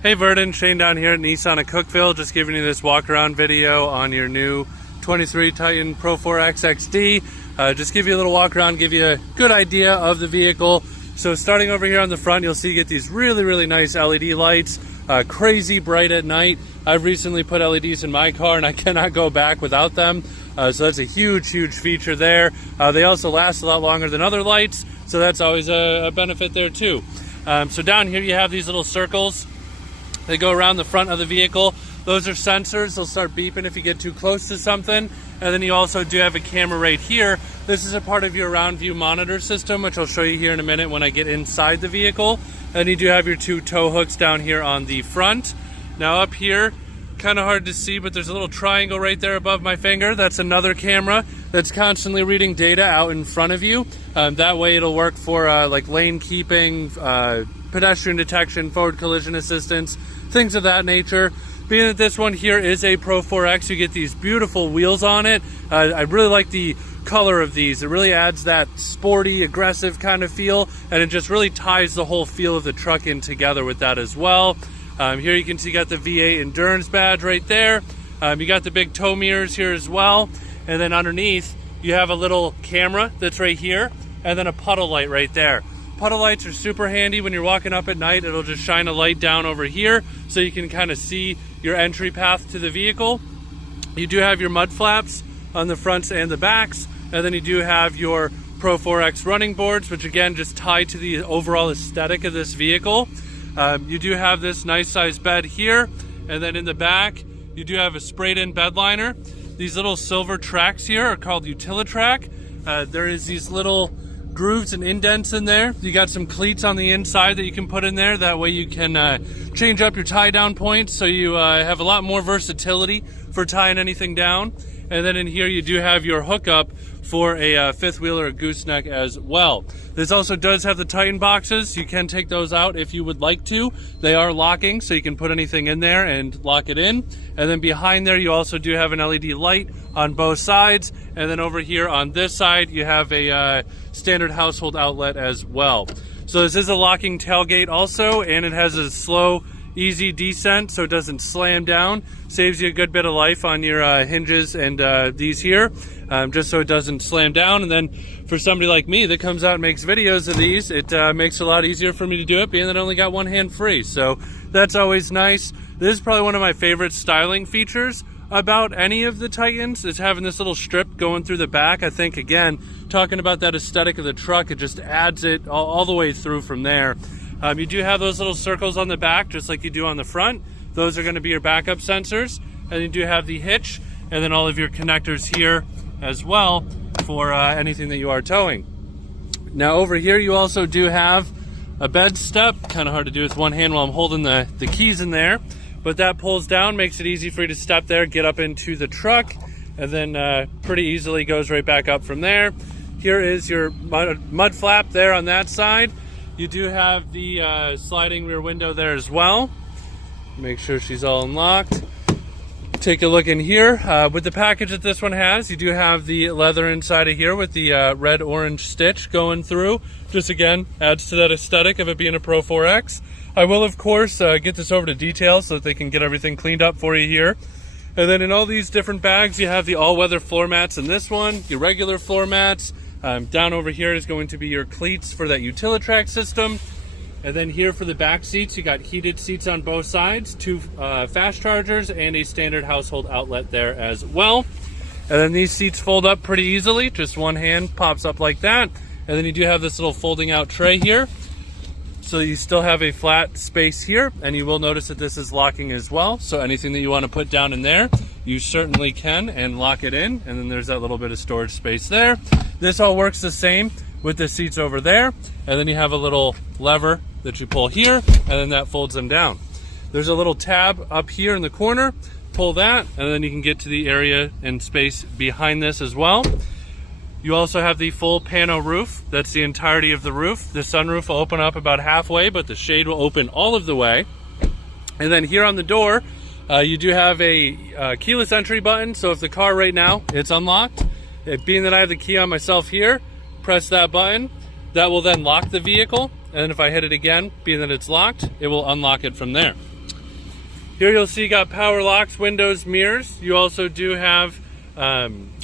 Hey Verdon, Shane down here at Nissan at Cookeville, just giving you this walk around video on your new 23 Titan Pro4x XD. Just give you a little walk around, give you a good idea of the vehicle. So starting over here on the front, you'll see you get these really nice LED lights, crazy bright at night. I've recently put LEDs in my car and I cannot go back without them. So that's a huge feature there. They also last a lot longer than other lights, so that's always a benefit there too. So down here you have these little circles. They go around the front of the vehicle. Those are sensors. They'll start beeping if you get too close to something. And then you also do have a camera right here. This is a part of your round view monitor system, which I'll show you here in a minute when I get inside the vehicle. And you do have your two tow hooks down here on the front. Now up here, kind of hard to see, but there's a little triangle right there above my finger. That's another camera that's constantly reading data out in front of you. That way it'll work for like lane keeping, pedestrian detection, forward collision assistance, things of that nature. Being that this one here is a Pro4x, you get these beautiful wheels on it. I really like the color of these. It really adds that sporty, aggressive kind of feel, and it just really ties the whole feel of the truck in together with that as well. Here you can see you got the V8 Endurance badge right there. You got the big tow mirrors here as well. And then underneath, you have a little camera that's right here, and then a puddle light right there. Puddle lights are super handy when you're walking up at night. It'll just shine a light down over here so you can kind of see your entry path to the vehicle. You do have your mud flaps on the fronts and the backs, and then you do have your Pro4x running boards, which again just tie to the overall aesthetic of this vehicle. You do have this nice size bed here, and then in the back you do have a sprayed in bed liner. These little silver tracks here are called Utilitrack. There is these little grooves and indents in there. You got some cleats on the inside that you can put in there. That way you can change up your tie down points, so you have a lot more versatility for tying anything down. And then in here you do have your hookup for a fifth wheel or a gooseneck as well. This also does have the Titan boxes. You can take those out if you would like to. They are locking, so you can put anything in there and lock it in. And then behind there you also do have an LED light on both sides. And then over here on this side you have a standard household outlet as well. So this is a locking tailgate also, and it has a slow, easy descent so it doesn't slam down. Saves you a good bit of life on your hinges and these here, just so it doesn't slam down. And then for somebody like me that comes out and makes videos of these, it makes it a lot easier for me to do it, being that I only got one hand free. So that's always nice. This is probably one of my favorite styling features about any of the Titans, is having this little strip going through the back. I think, again, talking about that aesthetic of the truck, it just adds it all the way through from there. You do have those little circles on the back, just like you do on the front. Those are going to be your backup sensors. And you do have the hitch, and then all of your connectors here as well for anything that you are towing. Now over here you also do have a bed step. Kind of hard to do with one hand while I'm holding the keys in there. But that pulls down, makes it easy for you to step there, get up into the truck, and then pretty easily goes right back up from there. Here is your mud flap there on that side. You do have the sliding rear window there as well. Make sure she's all unlocked. Take a look in here. With the package that this one has, you do have the leather inside of here with the red-orange stitch going through. Just again, adds to that aesthetic of it being a Pro4x. I will, of course, get this over to detail so that they can get everything cleaned up for you here. And then in all these different bags, you have the all-weather floor mats in this one, your regular floor mats. Down over here is going to be your cleats for that Utilitrack system. And then here for the back seats, you got heated seats on both sides, two fast chargers, and a standard household outlet there as well. And then these seats fold up pretty easily. Just one hand pops up like that. And then you do have this little folding out tray here. So you still have a flat space here, and you will notice that this is locking as well. So anything that you want to put down in there, you certainly can, and lock it in. And then there's that little bit of storage space there. This all works the same with the seats over there. And then you have a little lever that you pull here, and then that folds them down. There's a little tab up here in the corner. Pull that, and then you can get to the area and space behind this as well. You also have the full pano roof. That's the entirety of the roof. The sunroof will open up about halfway, but the shade will open all of the way. And then here on the door, you do have a keyless entry button. So if the car right now, it's unlocked, being that I have the key on myself here, press that button. That will then lock the vehicle. And then if I hit it again, being that it's locked, it will unlock it from there. Here you'll see you got power locks, windows, mirrors. You also do have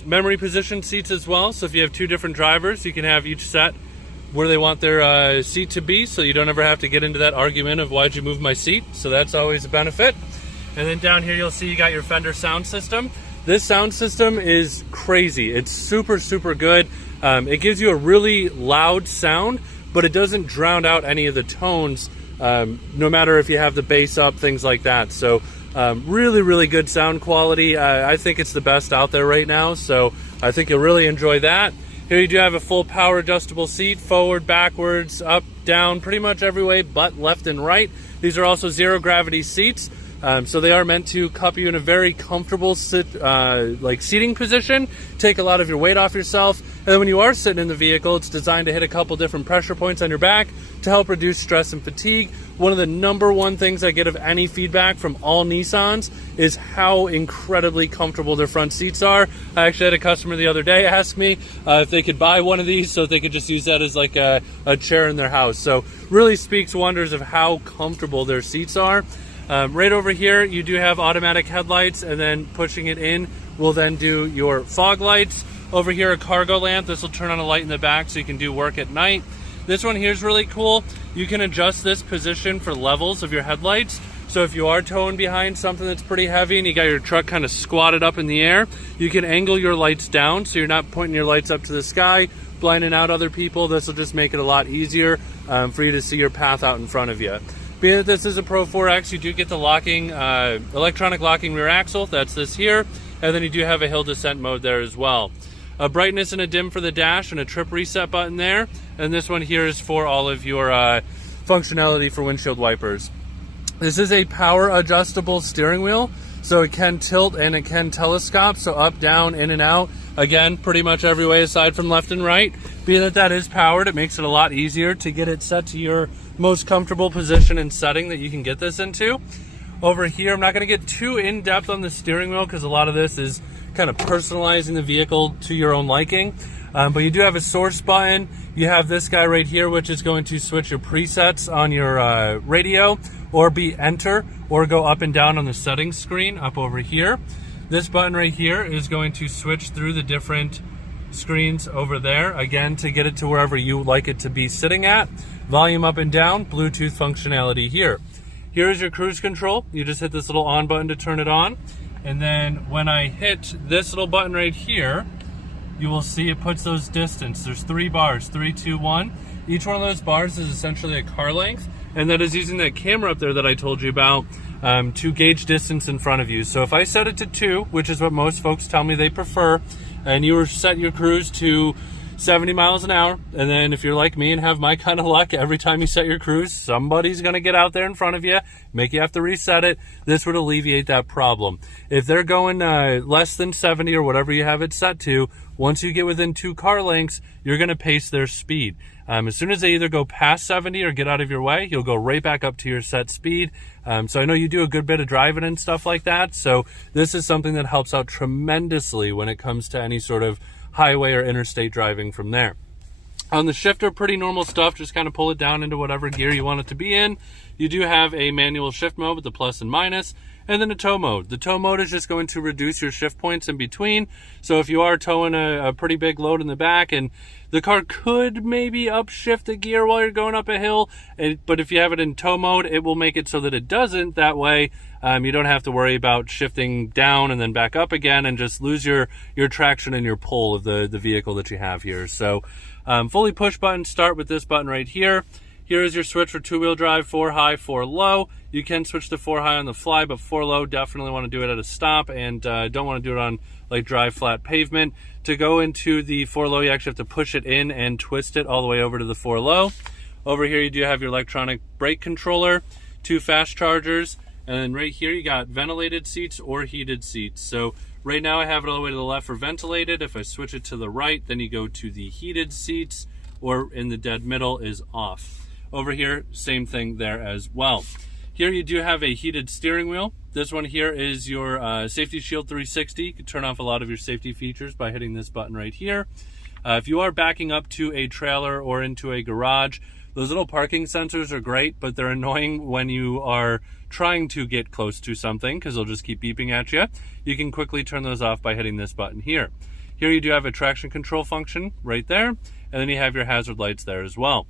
memory position seats as well. So if you have two different drivers, you can have each set where they want their seat to be, so you don't ever have to get into that argument of why'd you move my seat. So that's always a benefit. And then down here you'll see you got your Fender sound system. This sound system is crazy. It's super, super good. It gives you a really loud sound, but it doesn't drown out any of the tones, no matter if you have the bass up, things like that. So really, really good sound quality. I think it's the best out there right now, so I think you'll really enjoy that. Here you do have a full power adjustable seat, forward, backwards, up, down, pretty much every way but left and right. These are also zero gravity seats, so they are meant to cup you in a very comfortable seating position, take a lot of your weight off yourself, and then when you are sitting in the vehicle, it's designed to hit a couple different pressure points on your back to help reduce stress and fatigue. One of the #1 things I get of any feedback from all Nissans is how incredibly comfortable their front seats are. I actually had a customer the other day ask me if they could buy one of these so they could just use that as like a chair in their house. So really speaks wonders of how comfortable their seats are. Right over here, you do have automatic headlights, and then pushing it in will then do your fog lights. Over here, a cargo lamp. This will turn on a light in the back so you can do work at night. This one here is really cool. You can adjust this position for levels of your headlights. So if you are towing behind something that's pretty heavy and you got your truck kind of squatted up in the air, you can angle your lights down so you're not pointing your lights up to the sky, blinding out other people. This will just make it a lot easier for you to see your path out in front of you. Being that this is a Pro4x, you do get the locking, electronic locking rear axle. That's this here. And then you do have a hill descent mode there as well. A brightness and a dim for the dash, and a trip reset button there. And this one here is for all of your functionality for windshield wipers. This is a power adjustable steering wheel, so it can tilt and it can telescope, so up, down, in and out. Again, pretty much every way aside from left and right. Being that that is powered, it makes it a lot easier to get it set to your most comfortable position and setting that you can get this into. Over here, I'm not going to get too in-depth on the steering wheel because a lot of this is kind of personalizing the vehicle to your own liking. But you do have a source button. You have this guy right here, which is going to switch your presets on your radio, or be enter, or go up and down on the settings screen up over here. This button right here is going to switch through the different screens over there, again, to get it to wherever you would like it to be sitting at. Volume up and down, Bluetooth functionality here. Here is your cruise control. You just hit this little on button to turn it on. And then when I hit this little button right here, you will see it puts those distance. There's 3 bars, 3, 2, 1. Each one of those bars is essentially a car length, and that is using that camera up there that I told you about to gauge distance in front of you. So if I set it to 2, which is what most folks tell me they prefer, and you were set your cruise to 70 miles an hour, and then if you're like me and have my kind of luck, every time you set your cruise, somebody's going to get out there in front of you, make you have to reset it. This would alleviate that problem. If they're going less than 70 or whatever you have it set to, once you get within 2 car lengths, you're going to pace their speed. As soon as they either go past 70 or get out of your way, you'll go right back up to your set speed. So I know you do a good bit of driving and stuff like that, so this is something that helps out tremendously when it comes to any sort of highway or interstate driving from there. On the shifter, pretty normal stuff. Just kind of pull it down into whatever gear you want it to be in. You do have a manual shift mode with the plus and minus, and then a tow mode. The tow mode is just going to reduce your shift points in between. So if you are towing a pretty big load in the back and the car could maybe upshift the gear while you're going up a hill, but if you have it in tow mode, it will make it so that it doesn't. That way, you don't have to worry about shifting down and then back up again and just lose your traction and your pull of the vehicle that you have here. So fully push button start with this button right here. Here is your switch for 2-wheel drive, 4 high, 4 low. You can switch to 4 high on the fly, but 4 low, definitely want to do it at a stop, and don't want to do it on like dry, flat pavement. To go into the 4 low, you actually have to push it in and twist it all the way over to the 4 low. Over here, you do have your electronic brake controller, 2 fast chargers, and then right here, you got ventilated seats or heated seats. So right now, I have it all the way to the left for ventilated. If I switch it to the right, then you go to the heated seats, or in the dead middle is off. Over here, same thing there as well. Here you do have a heated steering wheel. This one here is your Safety Shield 360. You can turn off a lot of your safety features by hitting this button right here. If you are backing up to a trailer or into a garage, those little parking sensors are great, but they're annoying when you are trying to get close to something, because they'll just keep beeping at you, you can quickly turn those off by hitting this button here. Here you do have a traction control function right there, and then you have your hazard lights there as well.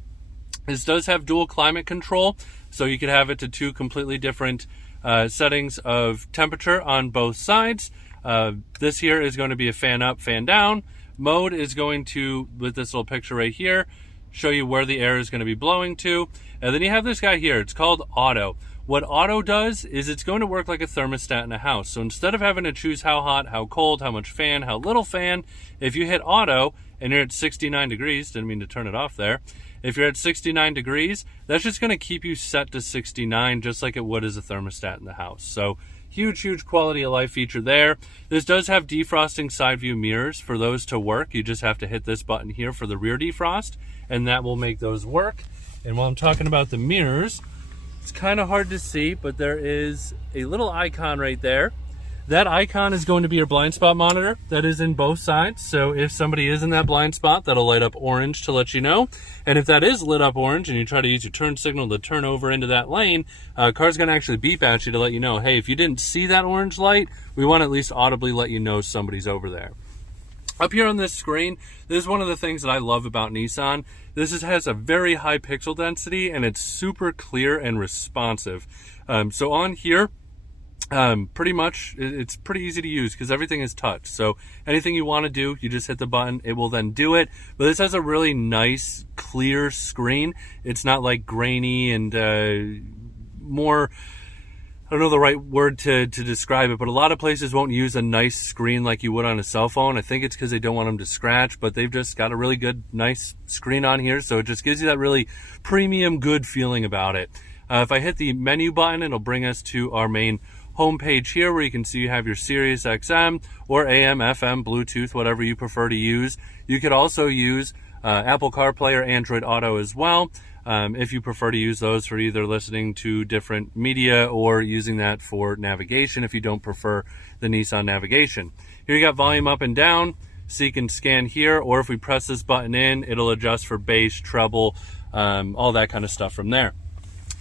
This does have dual climate control, so you could have it to 2 completely different settings of temperature on both sides. This here is going to be a fan up, fan down. Mode is going to, with this little picture right here, show you where the air is going to be blowing to. And then you have this guy here. It's called auto. What auto does is it's going to work like a thermostat in a house. So instead of having to choose how hot, how cold, how much fan, how little fan, if you hit auto and you're at 69 degrees, didn't mean to turn it off there. If you're at 69 degrees, that's just going to keep you set to 69, just like it would as a thermostat in the house. So huge quality of life feature there. This does have defrosting side view mirrors. For those to work, you just have to hit this button here for the rear defrost, and that will make those work. And while I'm talking about the mirrors, it's kind of hard to see, but there is a little icon right there. That icon is going to be your blind spot monitor. That is in both sides. So if somebody is in that blind spot, that'll light up orange to let you know. And if that is lit up orange and you try to use your turn signal to turn over into that lane, car's going to actually beep at you to let you know, hey, if you didn't see that orange light, we want to at least audibly let you know somebody's over there. Up here on this screen, this is one of the things that I love about Nissan. This has a very high pixel density, and it's super clear and responsive. So on here, pretty much it's pretty easy to use because everything is touch. So anything you want to do, you just hit the button, it will then do it. But this has a really nice clear screen. It's not like grainy and more, I don't know the right word to describe it, but a lot of places won't use a nice screen like you would on a cell phone. I think it's because they don't want them to scratch, but they've just got a really good, nice screen on here. So it just gives you that really premium, good feeling about it. If I hit the menu button, it'll bring us to our main home page here, where you can see you have your Sirius XM or AM, FM, Bluetooth, whatever you prefer to use. You could also use Apple CarPlay or Android Auto as well, if you prefer to use those for either listening to different media or using that for navigation if you don't prefer the Nissan navigation. Here you got volume up and down, so you can scan here, or if we press this button in, it'll adjust for bass, treble, all that kind of stuff from there.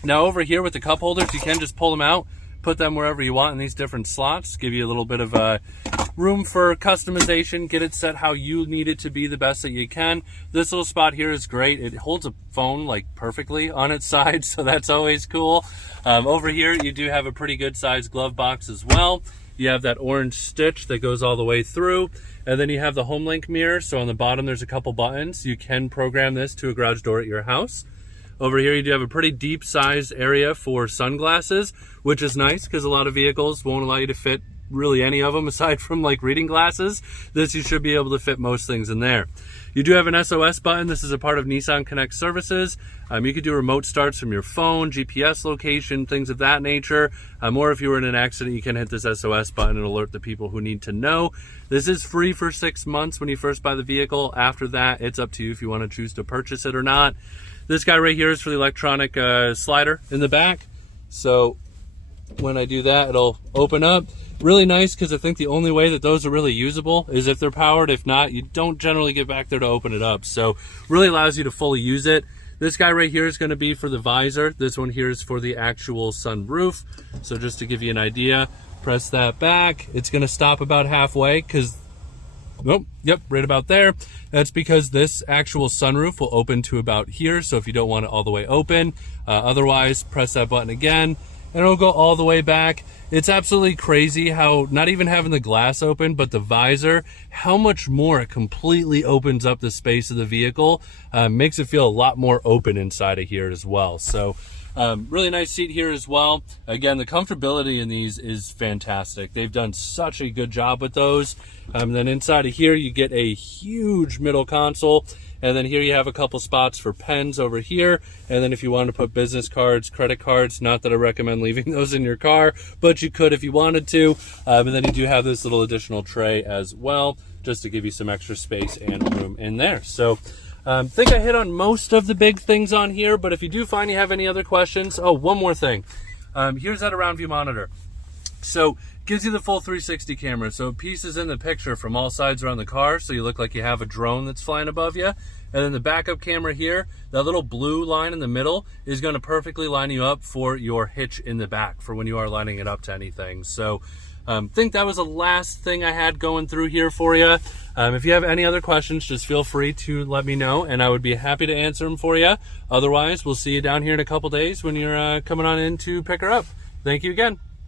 Now over here with the cup holders, you can just pull them out, put them wherever you want in these different slots, give you a little bit of room for customization, get it set how you need it to be the best that you can. This little spot here is great. It holds a phone like perfectly on its side, so that's always cool. Over here you do have a pretty good sized glove box as well. You have that orange stitch that goes all the way through, and then you have the home link mirror. So on the bottom there's a couple buttons. You can program this to a garage door at your house. Over here you do have a pretty deep sized area for sunglasses, which is nice because a lot of vehicles won't allow you to fit really any of them aside from like reading glasses. This, you should be able to fit most things in there. You do have an SOS button. This is a part of Nissan Connect services. You could do remote starts from your phone, GPS location, things of that nature. Or if you were in an accident, you can hit this SOS button and alert the people who need to know. This is free for 6 months when you first buy the vehicle. After that, it's up to you if you want to choose to purchase it or not. This guy right here is for the electronic slider in the back. So when I do that, it'll open up. Really nice, because I think the only way that those are really usable is if they're powered. If not, you don't generally get back there to open it up. So really allows you to fully use it. This guy right here is going to be for the visor. This one here is for the actual sunroof. So just to give you an idea, press that back. It's going to stop about halfway because, nope, yep, right about there. That's because this actual sunroof will open to about here. So if you don't want it all the way open, otherwise press that button again and it'll go all the way back. It's absolutely crazy how not even having the glass open, but the visor, how much more it completely opens up the space of the vehicle, makes it feel a lot more open inside of here as well. So really nice seat here as well. Again, the comfortability in these is fantastic. They've done such a good job with those. Then inside of here, you get a huge middle console. And then here you have a couple spots for pens over here. And then if you want to put business cards, credit cards, not that I recommend leaving those in your car, but you could if you wanted to. And then you do have this little additional tray as well, just to give you some extra space and room in there. So I think I hit on most of the big things on here, but if you do find you have any other questions, oh, one more thing. Here's that around view monitor. So Gives you the full 360 camera, so it pieces in the picture from all sides around the car, so you look like you have a drone that's flying above you. And then the backup camera here, that little blue line in the middle is going to perfectly line you up for your hitch in the back for when you are lining it up to anything. So think that was the last thing I had going through here for you. If you have any other questions, just feel free to let me know, and I would be happy to answer them for you. Otherwise, we'll see you down here in a couple days when you're coming on in to pick her up. Thank you again.